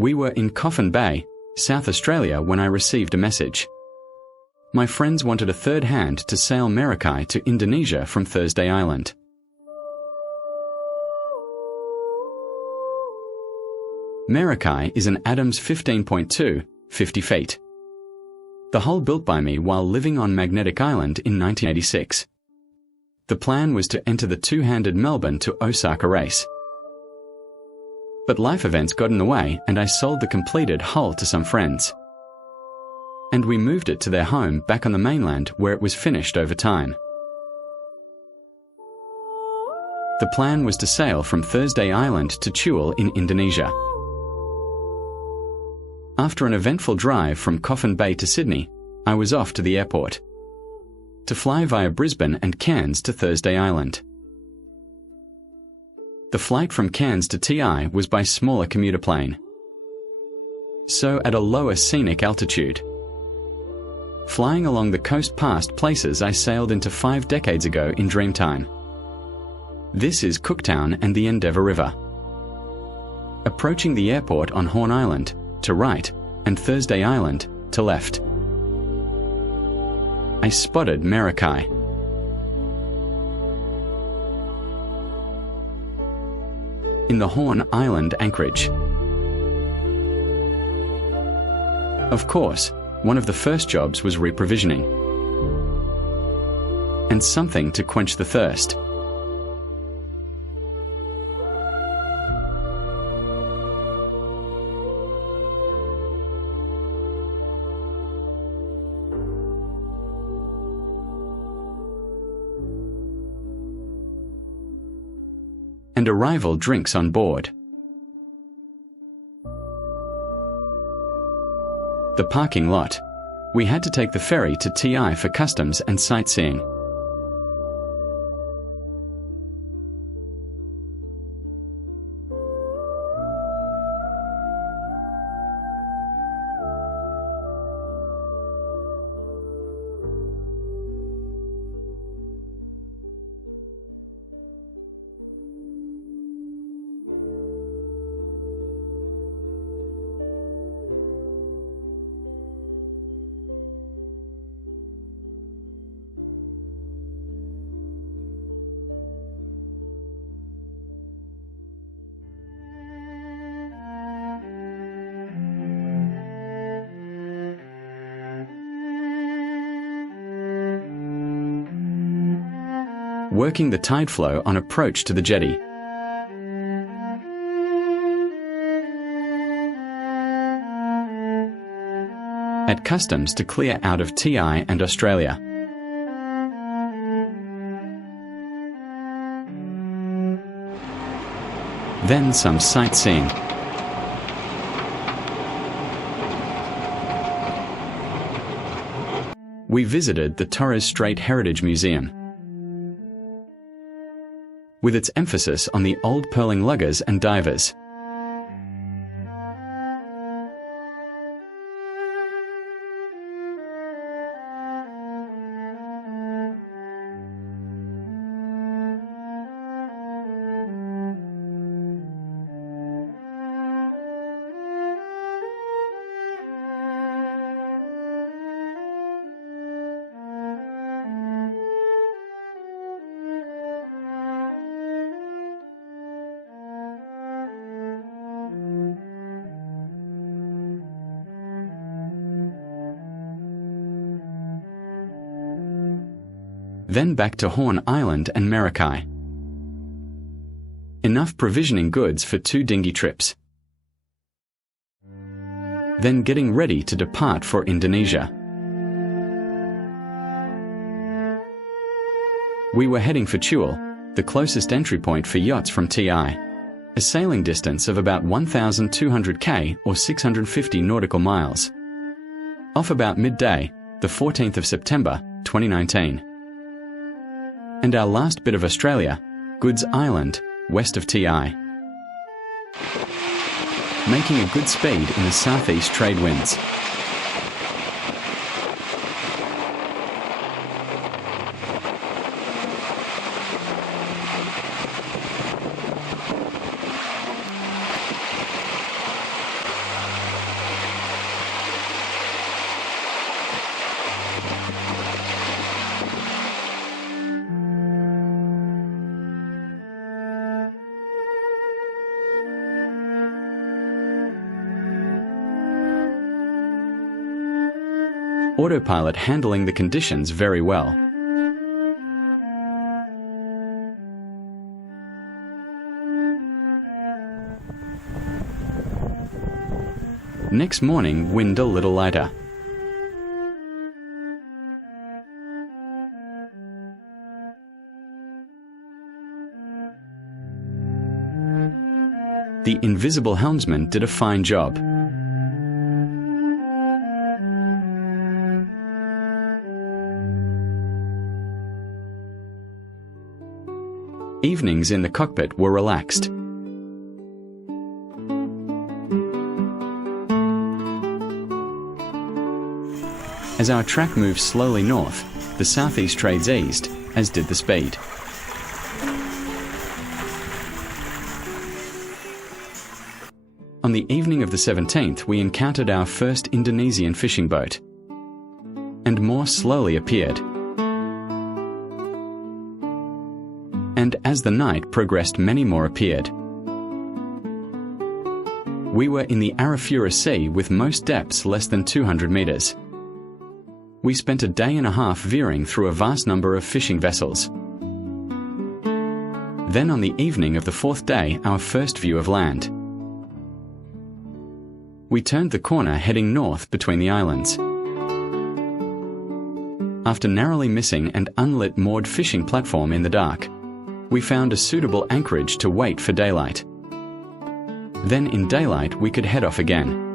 We were in Coffin Bay, South Australia when I received a message. My friends wanted a third hand to sail Merakai to Indonesia from Thursday Island. Merakai is an Adams 15.2, 50 feet. The hull built by me while living on Magnetic Island in 1986. The plan was to enter the two-handed Melbourne to Osaka race. But life events got in the way and I sold the completed hull to some friends. And we moved it to their home back on the mainland where it was finished over time. The plan was to sail from Thursday Island to Tual in Indonesia. After an eventful drive from Coffin Bay to Sydney, I was off to the airport to fly via Brisbane and Cairns to Thursday Island. The flight from Cairns to TI was by smaller commuter plane, so at a lower scenic altitude. Flying along the coast past places I sailed into 5 decades ago in Dreamtime. This is Cooktown and the Endeavour River. Approaching the airport on Horn Island, to right, and Thursday Island, to left. I spotted Merakai. In the Horn Island anchorage. Of course, one of the first jobs was reprovisioning. And something to quench the thirst. And arrival drinks on board. The parking lot. We had to take the ferry to TI for customs and sightseeing. Working the tide flow on approach to the jetty. At customs to clear out of TI and Australia. Then some sightseeing. We visited the Torres Strait Heritage Museum, with its emphasis on the old pearling luggers and divers. Then back to Horn Island and Merakai. Enough provisioning goods for 2 dinghy trips. Then getting ready to depart for Indonesia. We were heading for Tual, the closest entry point for yachts from TI, a sailing distance of about 1,200 k or 650 nautical miles. Off about midday, the 14th of September, 2019. And our last bit of Australia, Goods Island, west of TI. Making a good speed in the southeast trade winds. autopilot handling the conditions very well. Next morning, wind a little lighter. The invisible helmsman did a fine job. Evenings in the cockpit were relaxed. As our track moved slowly north, the southeast trades eased, as did the speed. On the evening of the 17th, we encountered our first Indonesian fishing boat, and more slowly appeared. And as the night progressed, many more appeared. We were in the Arafura Sea with most depths less than 200 meters. We spent a day and a half veering through a vast number of fishing vessels. Then on the evening of the fourth day, our first view of land. We turned the corner heading north between the islands. After narrowly missing an unlit moored fishing platform in the dark, we found a suitable anchorage to wait for daylight. Then in daylight we could head off again.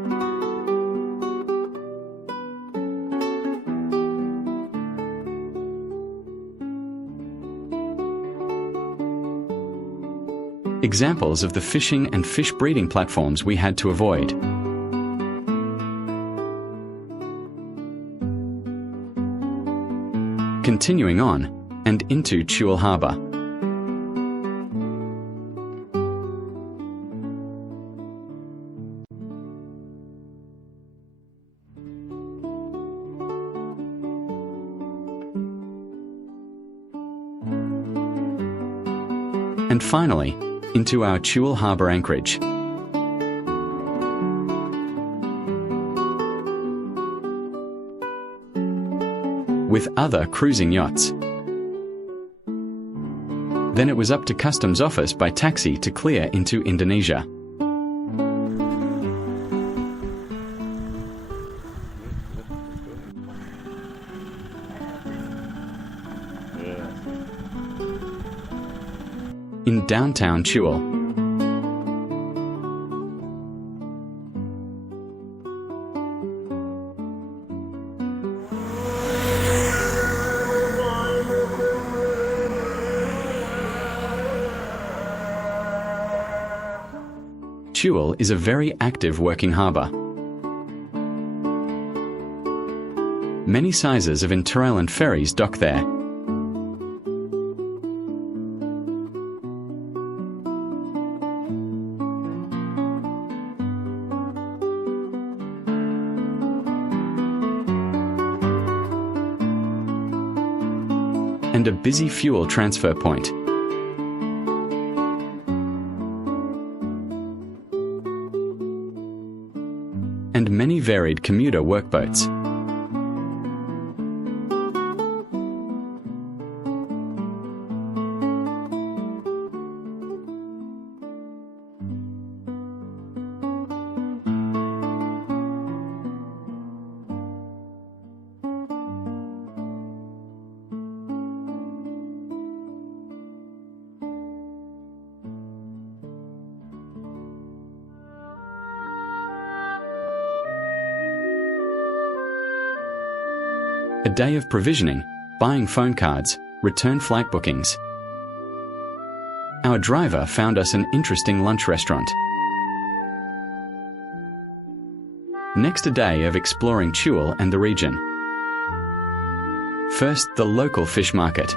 Examples of the fishing and fish breeding platforms we had to avoid. Continuing on, and into Tual Harbour. And finally, into our Tual Harbour anchorage. With other cruising yachts. Then it was up to customs office by taxi to clear into Indonesia. In downtown Tual. Tual is a very active working harbour. Many sizes of inter-island ferries dock there. And a busy fuel transfer point. And many varied commuter workboats. A day of provisioning, buying phone cards, return flight bookings. Our driver found us an interesting lunch restaurant. Next, a day of exploring Tual and the region. First, the local fish market.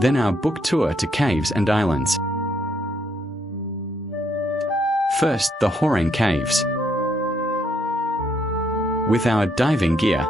Then our book tour to caves and islands. First, the Horeng Caves. With our diving gear,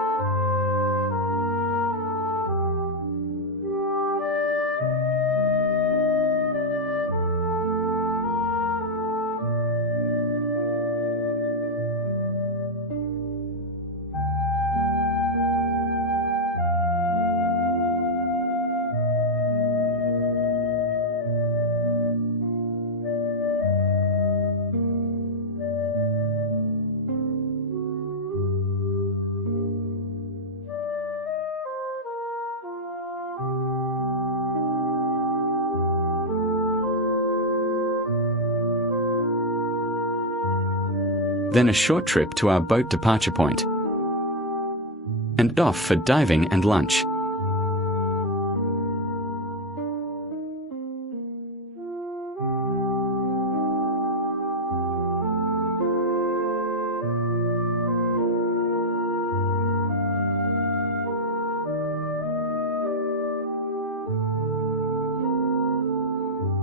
then a short trip to our boat departure point, and off for diving and lunch.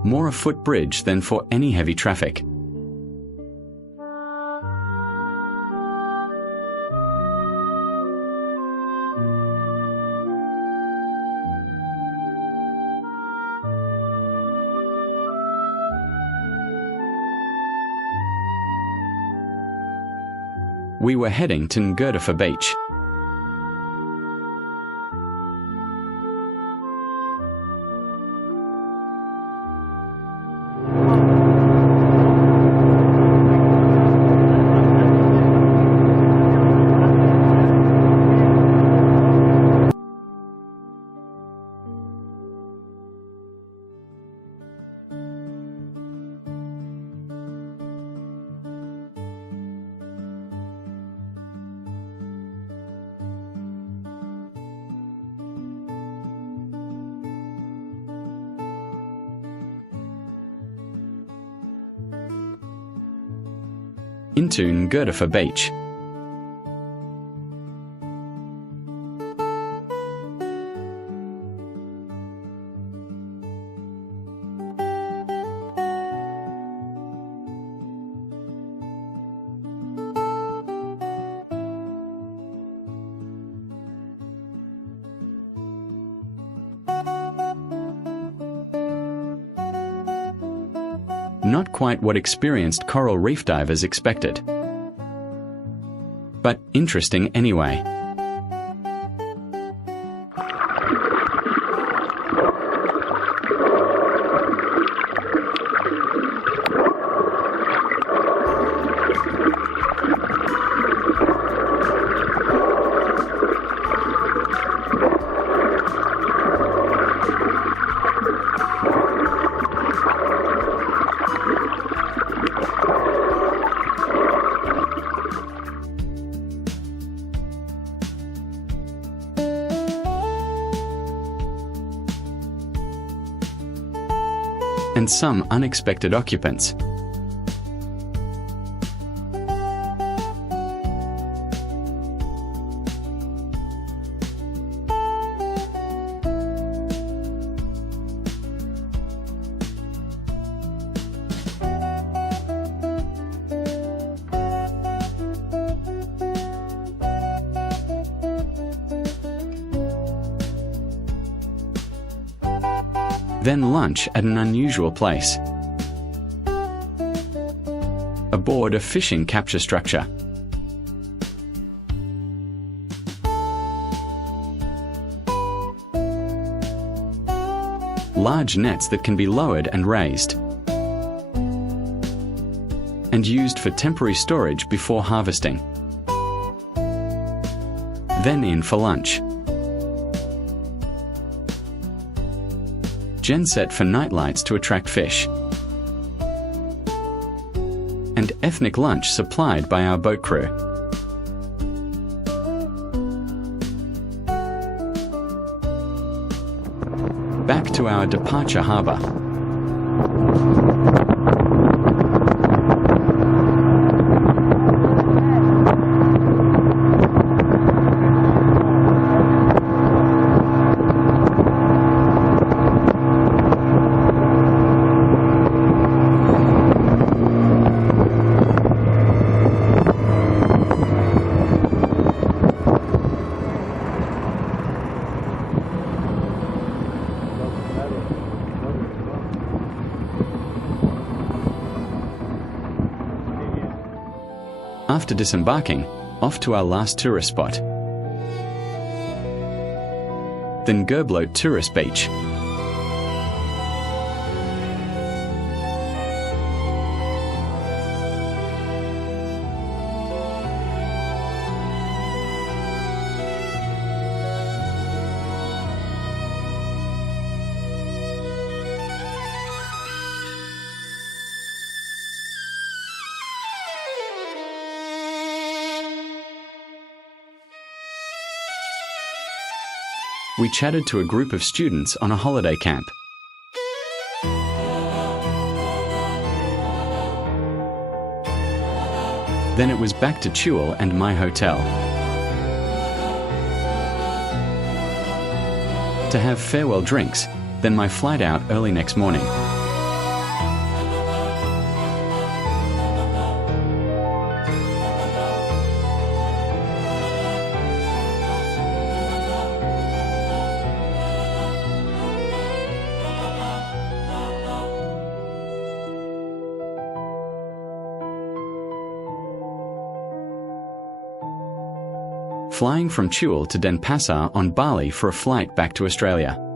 More a footbridge than for any heavy traffic. We were heading to Ngurtavur Beach. Into Ngurtavur Beach. Not quite what experienced coral reef divers expected, but interesting anyway. And some unexpected occupants. Then lunch at an unusual place, aboard a fishing capture structure. Large nets that can be lowered and raised, and used for temporary storage before harvesting. Then in for lunch. Genset for nightlights to attract fish, and ethnic lunch supplied by our boat crew. Back to our departure harbour. after disembarking, off to our last tourist spot, the Ngurtavur tourist beach. We chatted to a group of students on a holiday camp. Then it was back to Tual and my hotel to have farewell drinks, then my flight out early next morning. Flying from Tual to Denpasar on Bali for a flight back to Australia.